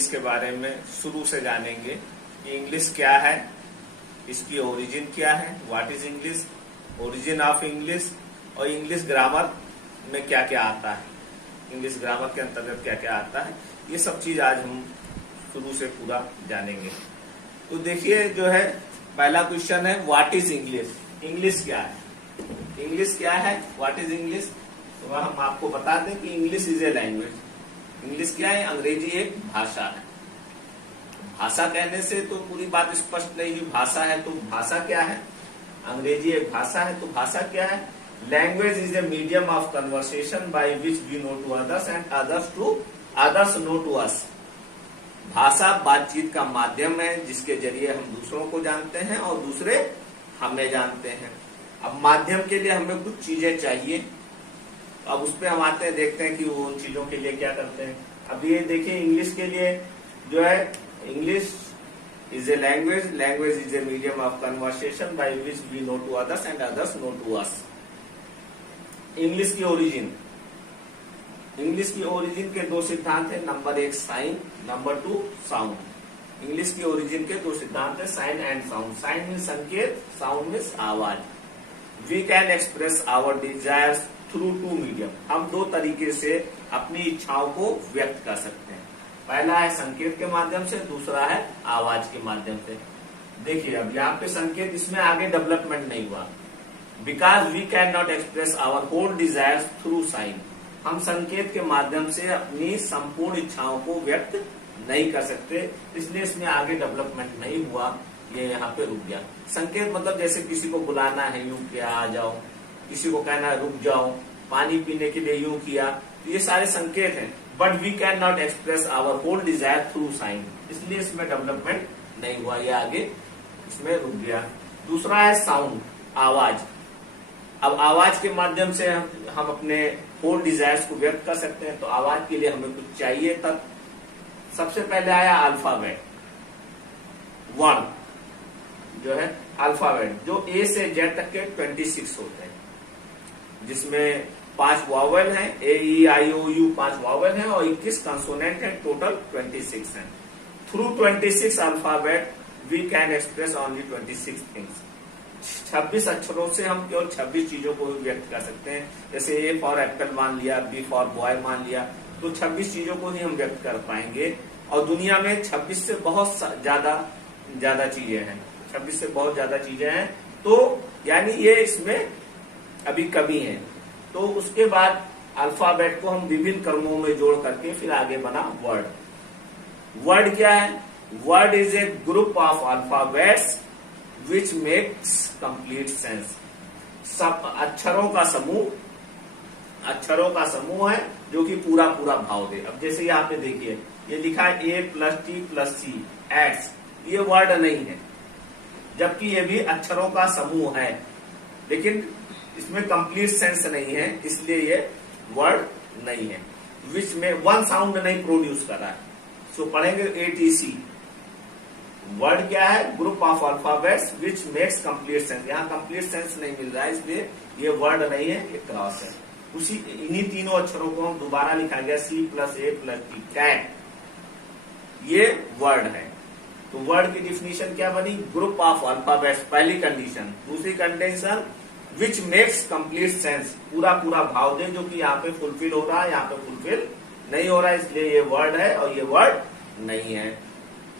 English के बारे में शुरू से जानेंगे कि इंग्लिश क्या है, इसकी ओरिजिन क्या है, what is English, origin of English, और इंग्लिश ग्रामर में क्या क्या आता है, इंग्लिश ग्रामर के अंतर्गत क्या क्या आता है। ये सब चीज आज हम शुरू से पूरा जानेंगे। तो देखिए जो है पहला क्वेश्चन है व्हाट इज इंग्लिश। इंग्लिश क्या है, इंग्लिश क्या है, व्हाट इज इंग्लिश। तो हम आपको बता दें कि English is a language. English क्या है, अंग्रेजी एक भाषा है। भाषा कहने से तो पूरी बात स्पष्ट नहीं हुई, भाषा है तो भाषा क्या है, अंग्रेजी एक भाषा है तो भाषा क्या है। Language is a medium of conversation by which we know to others and others know to us. भाषा बातचीत का माध्यम है जिसके जरिए हम दूसरों को जानते हैं और दूसरे हमें जानते हैं। अब माध्यम के लिए हमें कुछ चीजें चाहिए, अब उस पर हम आते हैं, देखते हैं कि वो उन चीजों के लिए क्या करते हैं। अब ये देखिए इंग्लिश के लिए जो है, English is a language, language is a medium of conversation by which we know to others and others know to us. English की ओरिजिन, इंग्लिश की ओरिजिन के दो सिद्धांत है, number 1 sign, number 2 sound. English की ओरिजिन के दो सिद्धांत है, sign and sound. Sign mean संकेत, साउंड मीन आवाज। We can express our desires through two medium. हम दो तरीके से अपनी इच्छाओं को व्यक्त कर सकते हैं। पहला है संकेत के माध्यम से, दूसरा है आवाज के माध्यम से। देखिए अब यहाँ पे संकेत, इसमें आगे डेवलपमेंट नहीं हुआ, because we can not express our whole desires through sign. हम संकेत के माध्यम से अपनी संपूर्ण इच्छाओं को व्यक्त नहीं कर सकते, इसलिए इसमें आगे डेवलपमेंट नहीं हुआ, ये यहाँ पे रुक गया। संकेत मतलब जैसे किसी को बुलाना है, यूं किया आ जाओ, किसी को कहना है रुक जाओ, पानी पीने के लिए यूं किया, ये सारे संकेत हैं। But we can not express our whole desire through sign, इसलिए इसमें डेवलपमेंट नहीं हुआ, ये आगे इसमें रुक गया। दूसरा है साउंड, आवाज। अब आवाज के माध्यम से हम अपने होल डिजायर्स को व्यक्त कर सकते हैं, तो आवाज के लिए हमें कुछ चाहिए। तब सबसे पहले आया अल्फाबेट, वर्ण जो है अल्फाबेट, जो ए से जेड तक के 26 होते हैं, जिसमें 5 वावल हैं, ए ई आई ओ यू 5 वावल हैं और 21 कंसोनेंट हैं, टोटल 26 हैं। Through 26 alphabet we can express only 26 things. 26 अक्षरों से हम केवल 26 चीजों को व्यक्त कर सकते हैं। जैसे ए फॉर एप्पल मान लिया, बी फॉर बॉय मान लिया, तो 26 चीजों को ही हम व्यक्त कर पाएंगे। और दुनिया में 26 से बहुत ज्यादा चीजें हैं, 26 से बहुत ज्यादा चीजें हैं, तो यानी ये इसमें अभी कमी है। तो उसके बाद अल्फाबेट को हम विभिन्न क्रमों में जोड़ करके फिर आगे बना वर्ड। वर्ड क्या है, word is a group of alphabets which makes complete sense. सब अक्षरों का समूह है जो कि पूरा भाव दे। अब जैसे यहाँ पे देखिए, ये लिखा है ए प्लस टी प्लस सी एड्स, ये वर्ड नहीं है, जबकि ये भी अक्षरों का समूह है, लेकिन इसमें कंप्लीट सेंस नहीं है, इसलिए ये वर्ड नहीं है। विच में वन साउंड नहीं प्रोड्यूस कर रहा है, सो पढ़ेंगे ATC। वर्ड क्या है, group of alphabets which makes complete sense. यहाँ कंप्लीट सेंस नहीं मिल रहा है, इसलिए ये वर्ड नहीं है, ये क्रॉस है। उसी इन्हीं तीनों अक्षरों को हम दोबारा लिखा गया, C plus A plus T, cat, ये वर्ड है। तो वर्ड की डिफिनीशन क्या बनी, ग्रुप ऑफ अल्फाबेट्स, पहली कंडीशन। दूसरी condition which makes complete sense, पूरा भाव दे, जो कि यहाँ पे फुलफिल हो रहा है, यहाँ पे फुलफिल नहीं हो रहा है, इसलिए ये वर्ड है और ये वर्ड नहीं है।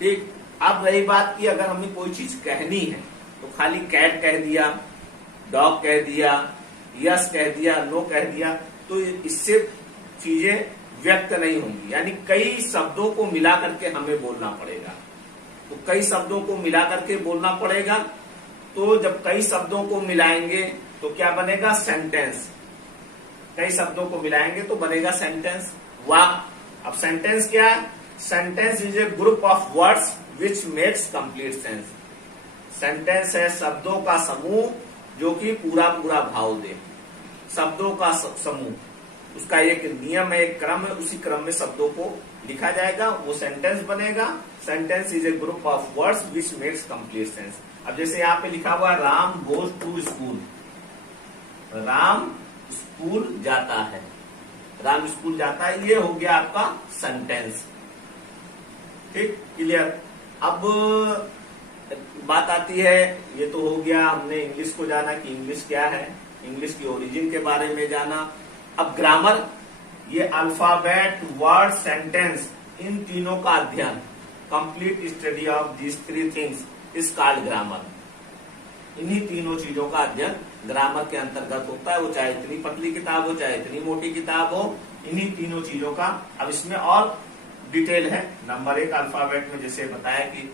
ठीक, अब रही बात की अगर हमें कोई चीज कहनी है तो खाली कैट कह दिया, डॉग कह दिया, यस कह दिया, नो कह दिया, तो इससे चीजें व्यक्त नहीं होंगी। यानी कई शब्दों को मिला करके हमें बोलना पड़ेगा। तो कई शब्दों को मिला करके बोलना पड़ेगा, तो जब कई शब्दों को मिलाएंगे तो क्या बनेगा, सेंटेंस। कई शब्दों को मिलाएंगे तो बनेगा सेंटेंस, वाक्य। अब सेंटेंस क्या है, sentence is a group of words which makes complete sense. Sentence है शब्दों का समूह जो कि पूरा भाव दे। शब्दों का समूह, उसका एक नियम है, एक क्रम है, उसी क्रम में शब्दों को लिखा जाएगा, वो सेंटेंस बनेगा। Sentence is a group of words which makes complete sense. अब जैसे यहाँ पे लिखा हुआ Ram goes to school, Ram school जाता है, राम स्कूल जाता है, ये हो गया आपका सेंटेंस। ठीक, क्लियर। अब बात आती है, ये तो हो गया, हमने इंग्लिश को जाना कि इंग्लिश क्या है, इंग्लिश की ओरिजिन के बारे में जाना। अब ग्रामर, ये अल्फाबेट, वर्ड, सेंटेंस, इन तीनों का अध्ययन, complete study of this three things is called grammar. इन्हीं तीनों चीजों का अध्ययन ग्रामर के अंतर्गत होता है, वो चाहे इतनी पतली किताब हो चाहे इतनी मोटी किताब हो, इन्हीं तीनों चीजों का। अब इसमें और डिटेल है। नंबर 1 अल्फाबेट में जैसे बताया कि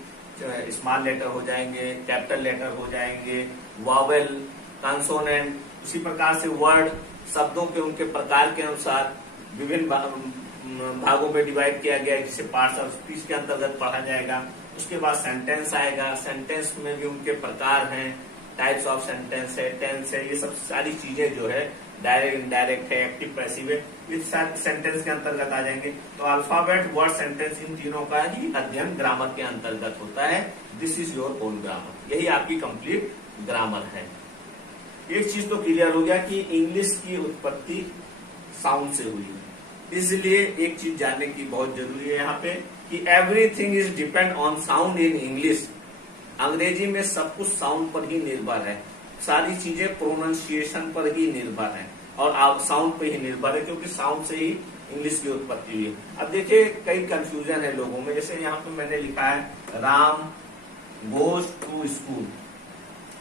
स्मॉल लेटर हो जाएंगे, कैपिटल लेटर हो जाएंगे, वॉवेल, कंसोनेंट, उसी प्रकार से वर्ड, शब्दों के उनके प्रकार के अनुसार विभिन्न भागों में डिवाइड किया गया है, जिसे पार्ट्स ऑफ स्पीच के अंतर्गत पढ़ा जाएगा। उसके बाद सेंटेंस आएगा, सेंटेंस में भी उनके प्रकार हैं, टाइप्स ऑफ सेंटेंस है, टेंस है, ये सब सारी चीजें जो है डायरेक्ट, इनडायरेक्ट है, एक्टिव, पैसिव है, ये सारे सेंटेंस के अंतर्गत आ जाएंगे। तो अल्फाबेट, वर्ड, सेंटेंस, इन तीनों का ही अध्ययन ग्रामर के अंतर्गत होता है। This is your own grammar, यही आपकी कंप्लीट ग्रामर है। एक चीज तो क्लियर हो गया कि इंग्लिश की उत्पत्ति साउंड से हुई है, इसलिए एक चीज जानने की बहुत जरूरी है यहाँ पे कि everything is depend on sound in English. अंग्रेजी में सब कुछ साउंड पर ही निर्भर है, सारी चीजें प्रोनाउंसिएशन पर ही निर्भर है और साउंड पर ही निर्भर है, क्योंकि साउंड से ही इंग्लिश की उत्पत्ति हुई है। अब देखिए कई कंफ्यूजन है लोगों में, जैसे यहाँ पे मैंने लिखा है राम गोज टू स्कूल।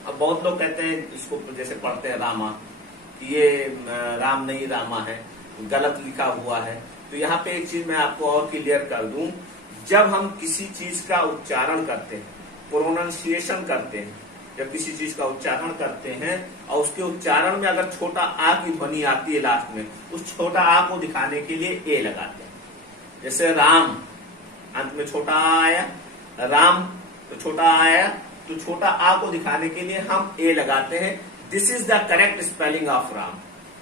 अब बहुत लोग कहते हैं इसको जैसे पढ़ते हैं रामा, ये राम नहीं रामा है, गलत लिखा हुआ है। तो यहाँ पे एक चीज मैं आपको और क्लियर कर दूं, जब हम किसी चीज का उच्चारण करते हैं, प्रोनाउंसिएशन करते हैं, जब किसी चीज का उच्चारण करते हैं और उसके उच्चारण में अगर छोटा आ की ध्वनि आती है लास्ट में, उस छोटा आ को दिखाने के लिए ए लगाते हैं। जैसे राम, अंत में छोटा आ आया, राम तो छोटा आ आया, तो छोटा आ को दिखाने के लिए हम ए लगाते हैं। This is the correct spelling of Ram.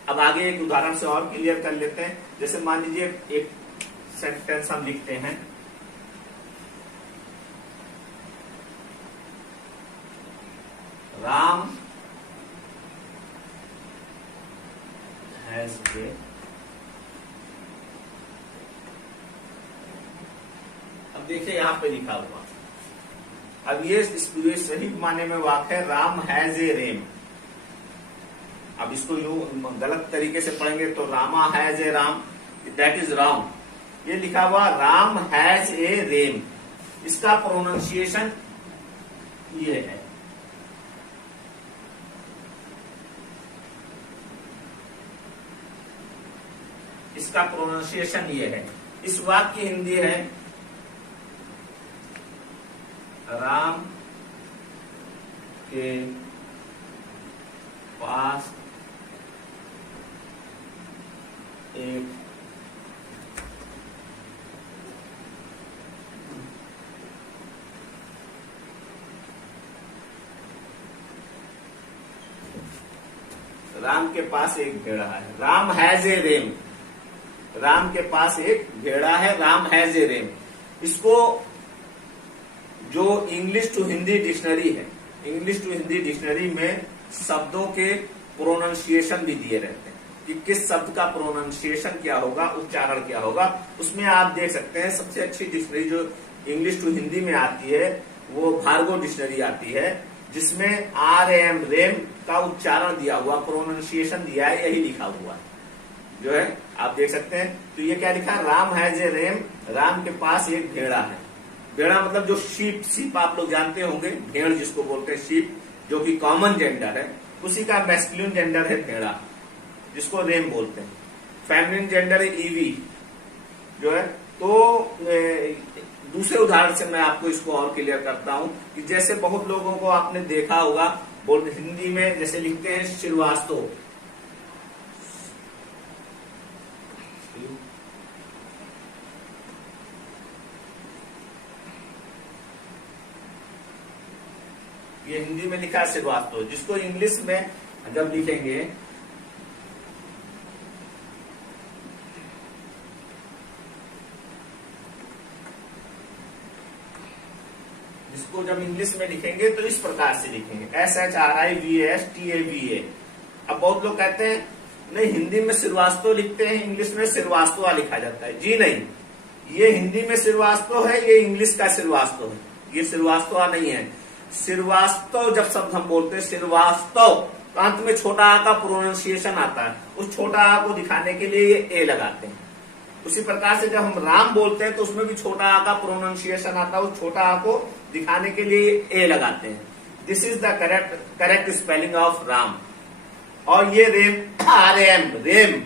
अब आगे एक उदाहरण से और क्लियर कर लेते हैं। जैसे मान लीजिए एक सेंटेंस हम लिखते हैं, राम हैज ए, अब देखिए यहां पे लिखा हुआ, अब ये सही माने में वाक्य है राम हैज ए रेम। अब इसको यूं गलत तरीके से पढ़ेंगे तो Rama has a Ram, that is wrong. ये लिखा हुआ राम हैज ए रेम, इसका प्रोनाउंसिएशन ये है। इसका प्रोनाउंसिएशन ये है। इस वाक्य की हिंदी है राम के पास एक राम के पास एक भेड़ा है, Ram has a ram, Ram के पास एक भेड़ा है, राम हैज ए रेम। इसको जो इंग्लिश टू हिंदी डिक्शनरी है, इंग्लिश टू हिंदी डिक्शनरी में शब्दों के प्रोनाउंसिएशन भी दिए रहते हैं कि किस शब्द का प्रोनाउंसिएशन क्या होगा, उच्चारण क्या होगा। उसमें आप देख सकते हैं सबसे अच्छी डिक्शनरी जो इंग्लिश टू हिंदी में आती है वो भार्गव डिक्शनरी आती है, जिसमें आर एम रेम का उच्चारण दिया हुआ, प्रोनाउंसिएशन दिया है, यही लिखा हुआ है जो है आप देख सकते हैं। तो ये क्या लिखा है, Ram has a ram, Ram के पास एक भेड़ा है। भेड़ा मतलब जो शीप, शीप आप लोग जानते होंगे, भेड़ जिसको बोलते हैं शीप, जो कि कॉमन जेंडर है, उसी का मैस्कुलिन जेंडर है भेड़ा, जिसको रेम बोलते हैं। फेमिनिन जेंडर है ईवी जो है। तो दूसरे उदाहरण से मैं आपको इसको और क्लियर करता हूं कि जैसे बहुत लोगों को आपने देखा होगा हिंदी में जैसे लिखते हैं श्रीवास्तव, ये हिंदी में लिखा है श्रीवास्तव, जिसको इंग्लिश में जब लिखेंगे जिसको जब इंग्लिश में लिखेंगे तो इस प्रकार से लिखेंगे SHRIVASTAVA। अब बहुत लोग कहते हैं नहीं हिंदी में श्रीवास्तव लिखते हैं, इंग्लिश में श्रीवास्तव लिखा जाता है। जी नहीं, ये हिंदी में श्रीवास्तव है, ये इंग्लिश का श्रीवास्तव है, ये श्रीवास्तव नहीं है। श्रीवास्तव जब शब्द हम बोलते हैं श्रीवास्तव, तो अंत में छोटा आ का प्रोनाउंसिएशन आता है, उस छोटा आ को दिखाने के लिए ये ए लगाते हैं। उसी प्रकार से जब हम राम बोलते हैं तो उसमें भी छोटा आ का प्रोनाउंसिएशन आता है, उस छोटा आ को दिखाने के लिए ए लगाते हैं। This is the correct spelling of Ram. और ये रेम, रेम,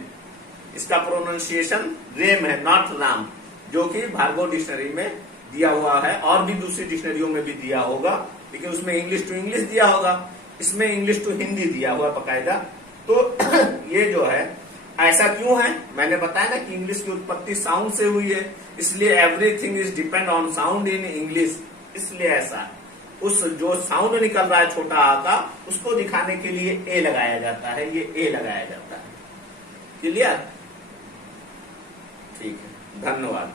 इसका प्रोनाउंसिएशन रेम है, नॉट राम, जो कि भार्गव डिक्शनरी में दिया हुआ है, और भी दूसरी डिक्शनरियों में भी दिया होगा, लेकिन उसमें इंग्लिश टू इंग्लिश दिया होगा, इसमें इंग्लिश टू हिंदी दिया हुआ बकायदा। तो ये जो है ऐसा क्यों है, मैंने बताया ना कि इंग्लिश की उत्पत्ति साउंड से हुई है, इसलिए everything is depend on sound in English, इसलिए ऐसा है। उस जो साउंड निकल रहा है छोटा आ का, उसको दिखाने के लिए ए लगाया जाता है, ये ए लगाया जाता है। क्लियर? ठीक है, धन्यवाद।